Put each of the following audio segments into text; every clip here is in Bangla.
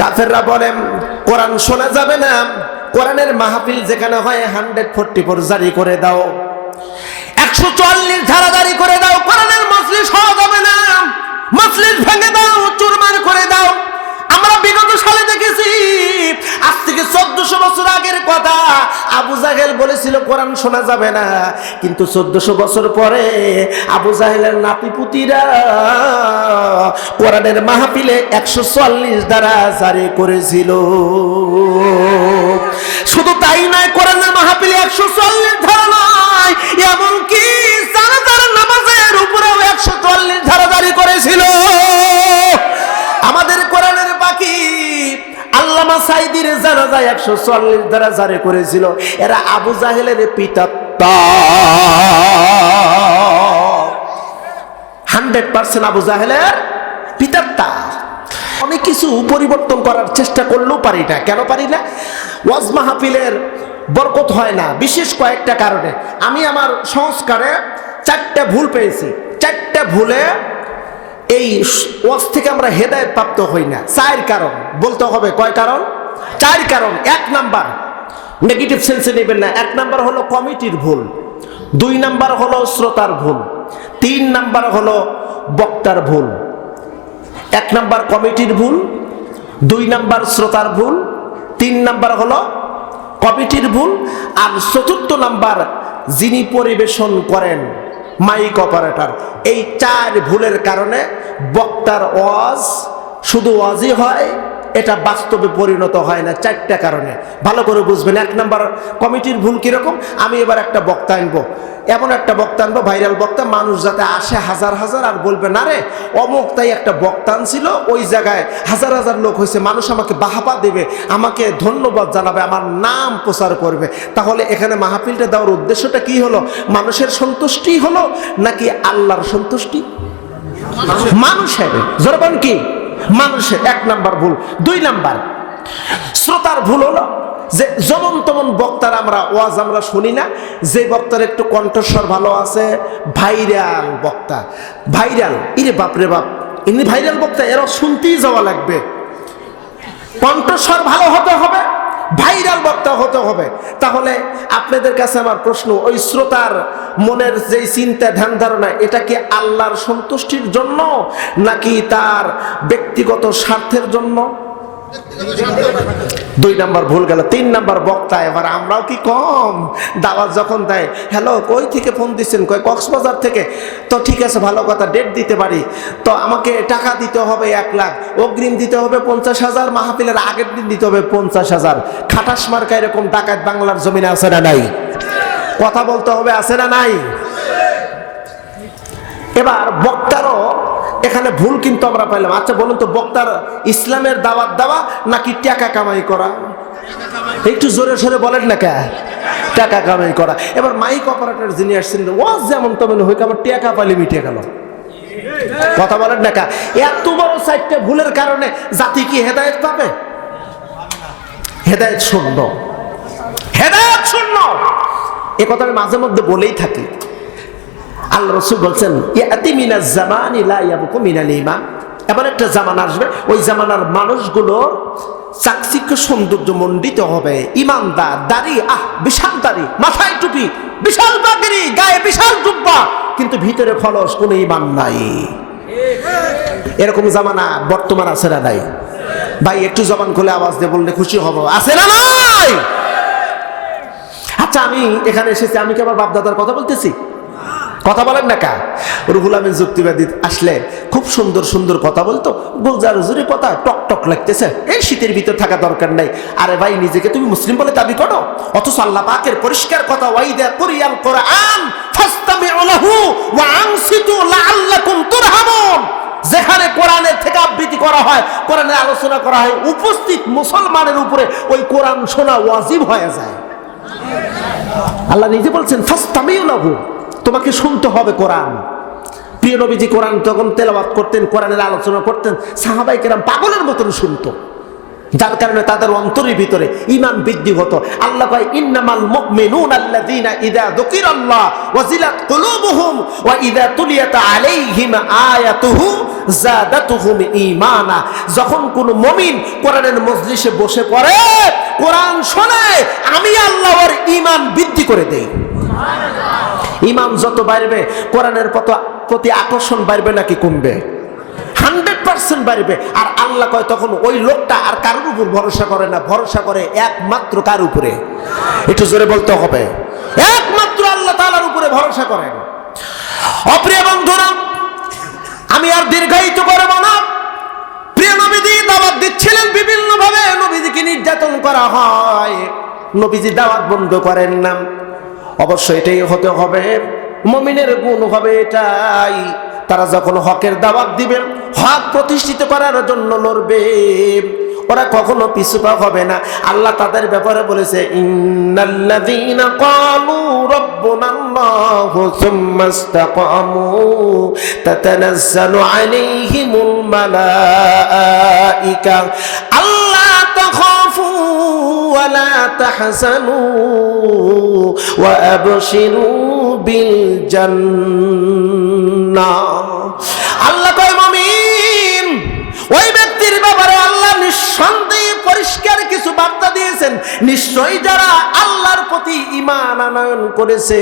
কাফেররা বলেন কোরআন শোনা যাবে না। কোরআনের মাহফিল যেখানে হয়, হান্ড্রেড ফোরটি ফোর জারি করে দাও। একশো চুয়াল্লিশ ধারা জারি করে দাও, কোরআনের মজলিস হওয়া যাবে না। মজলিস ভেঙে দাও চুরমার করে দাও আমরা বিগত কোরআনের মাহফিলে একশো চল্লিশ দ্বারা জারি করেছিল। শুধু তাই নয়, কোরআনের মাহফিলে একশো চল্লিশ ধারা নয়, এমনকি নামাজের উপরেও একশো চল্লিশ ধারা করেছিল। আল্লামা সাইদির জানাজায় একশো চল্লিশ দ্বারা জারি করেছিল। এরা আবু জাহেলের পিতা হান্ড্রেড পার্সেন্ট আবু জাহেলের পিতাত্তা অনেক কিছু পরিবর্তন করার চেষ্টা করলেও পারি না। কেন পারি না? ওয়াজ মাহফিলের বরকত হয় না, বিশেষ কয়েকটা কারণে। আমি আমার সংস্কারে চারটা ভুল পেয়েছি। চারটা ভুলে এই ওয়াজ থেকে আমরা হেদায়ত প্রাপ্ত হই না। চার কারণ, বলতে হবে কয় কারণ? চার কারণ, এক নাম্বার নেগেটিভ সেন্সে নেবেন না। এক নাম্বার হলো কমিটির ভুল, দুই নাম্বার হলো শ্রোতার ভুল, তিন নাম্বার হলো বক্তার ভুল, এক নাম্বার কমিটির ভুল, দুই নাম্বার শ্রোতার ভুল, তিন নাম্বার হলো কমিটির ভুল, আর চতুর্থ নাম্বার যিনি পরিবেশন করেন। মাইক অপারেটর এই চার ভুলের কারণে বক্তার ওয়াজ শুধু ওয়াজই হয় এটা বাস্তবে পরিণত হয় না চারটা কারণে। ভালো করে বুঝবেন, এক নম্বর কমিটির ভুল কীরকম? আমি এবার একটা বক্তা আনব। এমন একটা বক্তা আনব, ভাইরাল বক্তা, মানুষ যাতে আসে হাজার হাজার আর বলবে, না রে, অমুক তাই একটা বক্তা আনছিল, ওই জায়গায় হাজার হাজার লোক হয়েছে, মানুষ আমাকে বাহাপা দেবে, আমাকে ধন্যবাদ জানাবে, আমার নাম প্রচার করবে। তাহলে এখানে মাহফিলটা দেওয়ার উদ্দেশ্যটা কি হলো? মানুষের সন্তুষ্টি হলো নাকি আল্লাহর সন্তুষ্টি? মানুষের। জরবান কি? মানুষের এক নাম্বার ভুল, দুই নাম্বার। শ্রোতার ভুল হলো যে যেমন তেমন বক্তার আমরা ওয়াজ আমরা শুনি না, যে বক্তার একটু কণ্ঠস্বর ভালো আছে, ভাইরাল বক্তা। ভাইরাল, ইরে বাপরে বাপ, ইনি ভাইরাল বক্তা, এরা শুনতেই যাওয়া লাগবে। কণ্ঠস্বর ভালো হতে হবে ভাইরাল বক্তা হতে হবে। তাহলে আপনাদের কাছে আমার প্রশ্ন, ওই শ্রোতার মনের যে চিন্তা, ধ্যান ধারণা, এটা কি আল্লাহর সন্তুষ্টির জন্য নাকি তার ব্যক্তিগত স্বার্থের জন্য? দুই নাম্বার ভুল গেল, তিন নাম্বার বক্তা, এবার আমরাও কি কম? দাওয়াত যখন দেয়, হ্যালো, কই থেকে ফোন দিচ্ছেন? কই কক্সবাজার থেকে? তো ঠিক আছে, ভালো কথা ডেট দিতে পারি। তো আমাকে টাকা দিতে হবে এক লাখ, অগ্রিম দিতে হবে পঞ্চাশ হাজার, মাহফিলের আগের দিন দিতে হবে পঞ্চাশ হাজার। খাটাস মার্কা এরকম ডাকাত বাংলার জমিনে আছে না নাই? কথা বলতে হবে, আছে না নাই? এবার বক্তারও এখানে ভুল কিন্তু আমরা পাইলাম। আচ্ছা বলুন তো, বক্তার ইসলামের দাওয়াত দেওয়া নাকি টাকা কামাই করা? একটু জোরে সোরে বলেন না কে? টাকা কামাই করা। এবার মাইক অপারেটর যিনি আসছেন ও যেমন তেমন হয়ে আমার টাকা পালি মিটে গেল। কথা বলেন না কা? এত বড় সাইডটা ভুলের কারণে জাতি কি হেদায়েত পাবে? হেদায়েত শূন্য। হেদায়েত শূন্য! এ কথা আমি মাঝে মধ্যে বলেই থাকি। আল্লাহ রসুল বলছেন, ইয়াতি জামান এমন একটা জামান আসবে, ওই জামানার মানুষগুলোর চাকচিক্য সৌন্দর্য মণ্ডিত হবে। ইমানদার, দাড়ি, আহ, বিশাল দাড়ি, মাথায় টুপি, বিশাল বাগরি গায়ে বিশাল জুব্বা, কিন্তু ভিতরে ফলস কোনো ইমান নাই। এরকম জামানা বর্তমান আছে না নাই? ভাই, একটু জবান খুলে আওয়াজ দিয়ে বললে খুশি হব। আছে না নাই? আচ্ছা আমি এখানে এসেছি, আমি কি আমার বাপদাদার কথা বলতেছি? কথা বলেন না কা? রুহুল আমিন যুক্তিবাদী আসলে খুব সুন্দর সুন্দর কথা বলতো, গুলজার হুজুরের কথা টক টক লাগতেছে। এই শীতের ভিতর থাকা দরকার নাই। আরে ভাই, নিজেকে তুমি মুসলিম বলে দাবি করো? অথচ আল্লাহ পাকের পরিষ্কার কথা ওয়াইদা কুরিয়াল কোরআন, ফাস্তামিউ লাহু ওয়া আনসিতু লাআল্লাকুম তুরহামুন। যেখানে কোরআনের থেকে আবৃত্তি করা হয় কোরআনের আলোচনা করা হয়, উপস্থিত মুসলমানের উপরে ওই কোরআন শোনা ওয়াজিব হয়ে যায়। আল্লাহ নিজে বলছেন, ফাস্তামিউ লাহু। তোমাকে শুনতে হবে কোরআন। প্রিয় নবীজি কোরআন তখন তেলাবাদ করতেন, কোরআনের আলোচনা করতেন, সাহাবাই কেরাম পাগলের মতন শুনতো। যার কারণে তাদের অন্তরের ভিতরে ইমান বৃদ্ধি হতো। আল্লাহ কয়, ইন্নামাল মুমিনুন আল্লাযীনা ইযা যুকিরাল্লাহ ওয়াজিলাত কুলুবুহুম ওয়া ইযা তুলিয়াত আলাইহিম আয়াতুহু জাদাতুহুম ঈমানা। যখন কোন মুমিন কোরআনের মজলিসে বসে পড়ে, কোরআন শোনে, আমি আল্লাহর ঈমান বৃদ্ধি করে দেই। ইমান যত বাড়বে, কোরআনের প্রতি আকর্ষণ বাড়বে নাকি কমবে? হান্ড্রেড পার্সেন্ট বাড়বে। আর আল্লাহ কয় তখন ওই লোকটা আর কারোর উপর ভরসা করে না, ভরসা করে একমাত্র কার উপরে? একটু জোরে বলতে হবে। একমাত্র আল্লাহ তালার উপরে ভরসা করেন। অপ্রিয় বন্ধুরা, আমি আর দীর্ঘায়িত করব না। প্রিয় নবীজি দাওয়াত দিচ্ছিলেন বিভিন্ন ভাবে নবীজিকে নির্যাতন করা হয়। নবীজি দাওয়াত বন্ধ করেন না। অবশ্য এটাই হতে হবে। মমিনের গুণ হবে এটাই। তারা যখন হকের দাওয়াত দিবে, হক প্রতিষ্ঠিত করার জন্য লড়বে। ওরা কখনো পিছুপা হবে না। আল্লাহ তাদের ব্যাপারে বলেছে মালায়েকা ওয়ালা তাহজানু ওয়া দিয়েছেন, নিশ্চয়ই যারা আল্লাহর প্রতি ইমান আনয়ন করেছে,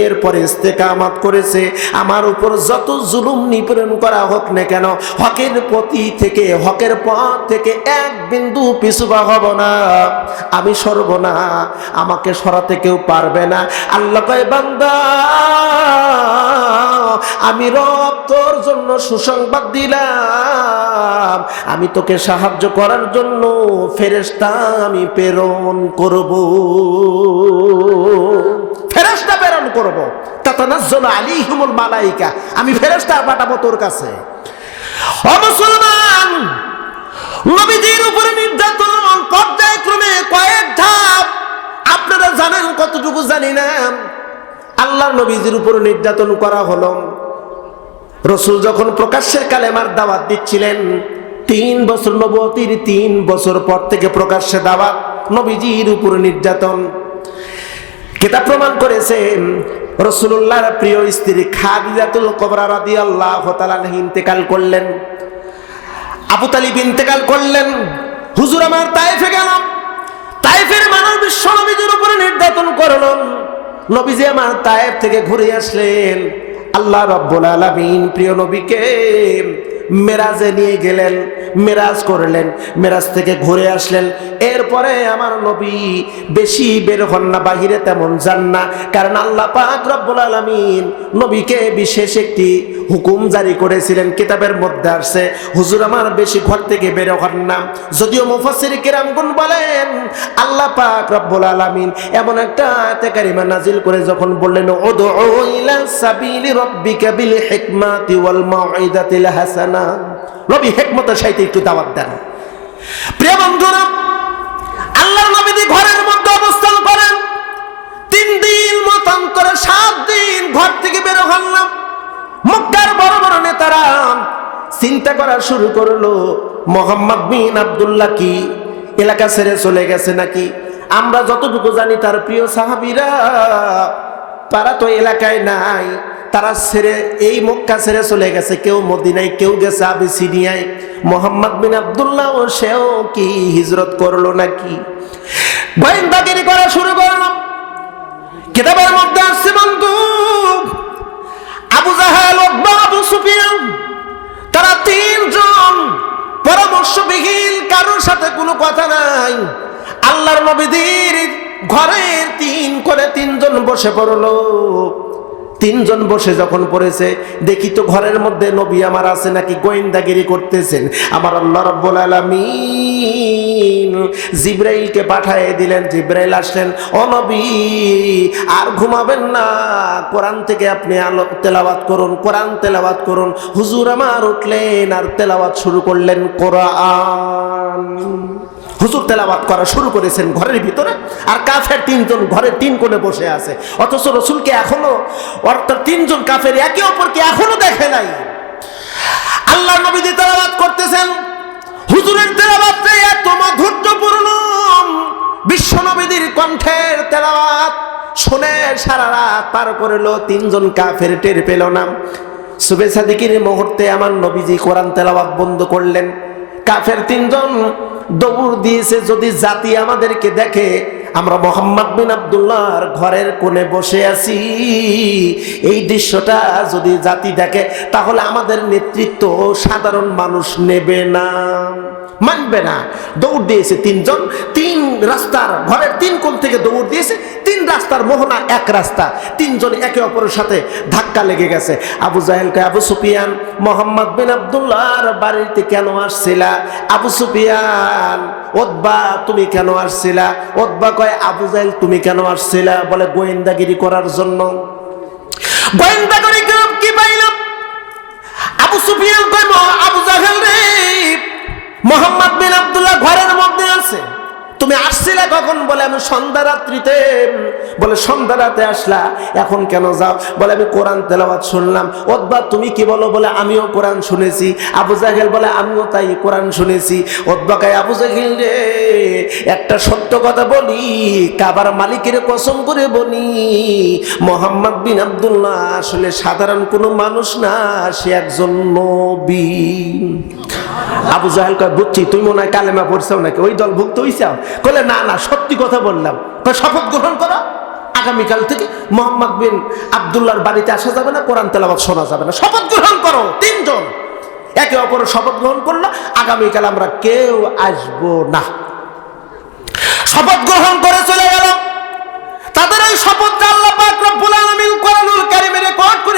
এরপরে ইস্তেকামাত করেছে, আমার উপর যত জুলুম নিপীড়ন করা হোক না কেন, হকের প্রতি থেকে, হকের পথ থেকে এক বিন্দু পিছুবা হব না। আমি সরব না, আমাকে সরাতে কেউ পারবে না। আল্লাহ কয়, বান্দা, আমি রব তোর জন্য সুসংবাদ দিলাম। আমি তোকে সাহায্য করার জন্য ফেরেস্তা আমি প্রেরণ করব। ফেরেস্তা প্রেরণ করব। তাতানাজ্জাল আলাইহিমুল মালাইকা। আমি ফেরেস্তা পাঠাবো তোর কাছে। ও মুসলমান, নবীজির উপরে নির্যাতন পর্যায়ক্রমে কয়েক ধাপ, আপনারা জানেন কতটুকু জানি না। আল্লাহ নবীজির উপর নির্যাতন করা হলো। রসুল যখন প্রকাশ্যের কালেমার দাওয়াত দিচ্ছিলেন, তিন বছর নবতির তিন বছর পর থেকে প্রকাশ্যে দাওয়াত নবীজির উপর নির্যাতন। কেতা প্রমাণ করেছেন রসুল্লাহর প্রিয় স্ত্রী খাদিজাতুল কবরা রাদি আল্লাহ ইন্তেকাল করলেন। আবু তালিব ইন্তেকাল করলেন। হুজুর আমার তাইফে গেলাম। তাইফের মানুষ বিশ্ব নবীজির উপরে নির্যাতন করলেন। নবীজি আমার তায়েব থেকে ঘুরে আসলেন। আল্লাহ রব্বুল আলমিন প্রিয় নবীকে মেরাজে নিয়ে গেলেন, মেরাজ করলেন, মেরাজ থেকে ঘুরে আসলেন। এরপরে আমার নবী বেশি বের হন না, বাহিরে তেমন যান না, কারণ আল্লাহ পাক রব্বুল আলমিন নবীকে বিশেষ একটি হুকুম জারি করেছিলেন, কিতাবের মধ্যে আসছে, হুজুর আমার বেশি ঘর থেকে বের হন না। যদিও মুফাসির কিরামগুন বলেন, আল্লাহ পাক রব্বুল আলমিন এমন একটা আয়াতে কারিমা নাজিল করে যখন বললেন ওদু ইলা সাবিলি রব্বিকা বিল হিকমাতি ওয়াল মাউইদাতিল হাসানা। নবী হেকমতের সাথে একটু দাওয়াত দেন। প্রিয় বন্ধুরা, আল্লাহর নবীজি ঘরের মধ্যে অবস্থান করেন, তিন দিন মতান্তরে সাত দিন ঘর থেকে বের হন না মক্কার বড় বড় নেতারা চিন্তা করা শুরু করল, মোহাম্মদ বিন আবদুল্লাহ কি? এলাকা ছেড়ে চলে গেছে নাকি? আমরা যতটুকু জানি তার প্রিয় সাহাবিরা, তারা তো এলাকায় নাই। তারা ছেড়ে, এই মক্কা ছেড়ে চলে গেছে। কেউ মদিনায়, কেউ গেছে আবিসিনিয়ায়। মোহাম্মদ বিন আবদুল্লাহ সেও কি হিজরত করল নাকি? গোয়েন্দাগিরি করা শুরু করলাম। কিতাবের মধ্যে আসছে, বন্ধু, আবু জাহাল আবু সুফিয়ান, তারা তিনজন পরামর্শবিহীন, কারোর সাথে কোনো কথা নাই। আল্লাহর নবীদের ঘরের তিন করে তিনজন বসে পড়ল। তিনজন বসে যখন পড়েছে, দেখি তো ঘরের মধ্যে নবী আমার আছে নাকি গোয়েন্দাগিরি করতেছেন। আমার আল্লাহ রব্বুল আলামিন জিব্রাইলকে পাঠিয়ে দিলেন। জিব্রাইল আসলেন, ও নবী, আর ঘুমাবেন না। কোরআন থেকে আপনি আলো, তেলাওয়াত করুন, কোরআন তেলাওয়াত করুন। হুজুর আমার উঠলেন আর তেলাওয়াত শুরু করলেন কোরআন। হুজুর তেলাবাত করা শুরু করেছেন ঘরের ভিতরে, আর কাফের তিনজন ঘরের তিন কোণে বসে আছে। অথচ রসুলকে এখনও, অর্থাৎ তিনজন কাফের একে অপরকে এখনও দেখে নাই। আল্লাহ নবীজি তেলাবাত করতেছেন, হুজুরের তেলাবাত এত মাধুর্যপূর্ণ। বিশ্বনবীদের কণ্ঠের তেলাওয়াত শুনে সারা রাত পার করল, তিনজন কাফের টের পেল না। শুভেচ্ছা সাদিকের মুহূর্তে আমার নবীজি কোরআন তেলাওয়াত বন্ধ করলেন। কাফের তিনজন দৌড় দিয়েছে যদি জাতি আমাদেরকে দেখে আমরা মোহাম্মদ বিন আবদুল্লাহর ঘরের কোণে বসে আছি। এই দৃশ্যটা যদি জাতি দেখে, তাহলে আমাদের নেতৃত্ব সাধারণ মানুষ নেবে না, মানবে না। দৌড় দিয়েছে তিনজন, তিন রাস্তার ঘরের তিন কোণ থেকে দৌড় দিয়েছে, তিন রাস্তার মোহনা, এক রাস্তা। তিনজন একে অপরের সাথে ধাক্কা লেগে গেছে। আবু জাহেল কয়, আবু সুফিয়ান, মোহাম্মদ বিন আবদুল্লাহর বাড়িতে কেন আসছিলা? আবু সুফিয়ান, ওদবা, তুমি কেন আসছিলা? ওদবা কয় আবু জাহেল, তুমি কেন আসছিলে? বলে, গোয়েন্দাগিরি করার জন্য। গোয়েন্দাগিরি কি পাইলাম? আবু সুফিয়ান কয় "ম- আবু জাহেল রে, মোহাম্মদ বিন আব্দুল্লাহ ঘরের মধ্যে আছে। তুমি আসছিলে কখন? বলে, আমি সন্ধ্যা রাত্রিতে। বলে, সন্ধ্যা রাতে আসলা। এখন কেন যাও? বলে, আমি কোরআন তেলাওয়াত শুনলাম। ওদবা, তুমি কি বলো? বলে, আমিও কোরআন শুনেছি। আবু জাহেল বলে, আমিও তাই কোরআন শুনেছি। ওদবা কাই আবু জাহেল রে, একটা সত্য কথা বলি। কাবার মালিকের কসম করে বলি। মোহাম্মদ বিন আব্দুল্লাহ আসলে সাধারণ কোনো মানুষ না, সে একজন নবী। আবু জাহেল কয়, বুঝছি তুই মনে হয় কালেমা পড়ছাও নাকি? ওই দল ভুক্ত হইছাও? কলে না না, সত্যি কথা বললাম। কয় শপথ গ্রহণ করো। আগামীকাল থেকে মোহাম্মদ বিন আবদুল্লাহর বাড়িতে আসা যাবে না, কোরআন তেলাবাদ শোনা যাবে না। শপথ গ্রহণ করো, তিনজন। একে অপরের শপথ গ্রহণ করল আগামীকাল আমরা কেউ আসব না। শপথ গ্রহণ করে চলে গেল। তাদের ওই শপথ আল্লাহ করে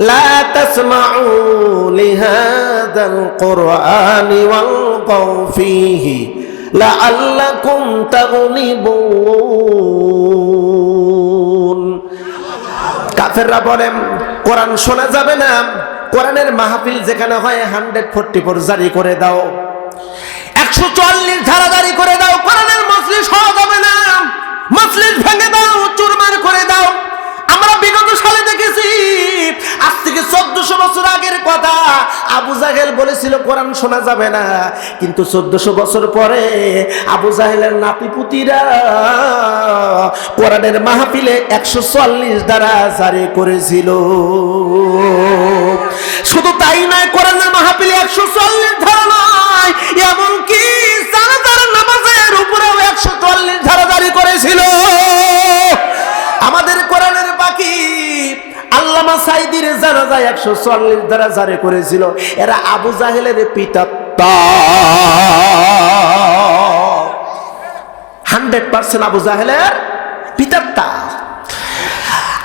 لا تسمعوا لهذا القرآن والقوا فيه لعلكم تغلبون কাফেররা বলেন কোরআন শোনা যাবে না কোরআনের মাহফিল যেখানে হয় হান্ড্রেড ফোরটি ফোর জারি করে দাও একশো চুয়াল্লিশ ধারা জারি করে দাও কোরআনের মজলিস হওয়া যাবে না মজলিস ভেঙে দাও আজ থেকে চোদ্দশো বছর আগের কথা। আবু জাহেল বলেছিল, কোরআন শোনা যাবে না। কিন্তু চোদ্দশো বছর পরে আবু জাহেলের কোরআনের মাহফিলে একশো চল্লিশ দ্বারা জারি করেছিল। শুধু তাই নয়, কোরআনের মাহফিলে একশো চল্লিশ ধারা নয়, এমনকি নামাজের উপরেও একশো চল্লিশ ধারা জারি করেছিল। আল্লামা সাইদির জানাজায় একশো চল্লিশ দ্বারা জারি করেছিল। এরা আবু জাহেলের পিতা হান্ড্রেড পার্সেন্ট আবু জাহেলের পিতাত্তা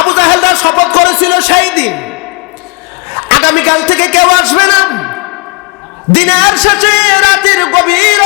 আবু জাহেলরা শপথ করেছিল সেই দিন। আগামীকাল থেকে কেউ আসবে না। দিনের শেষে রাতের গভীর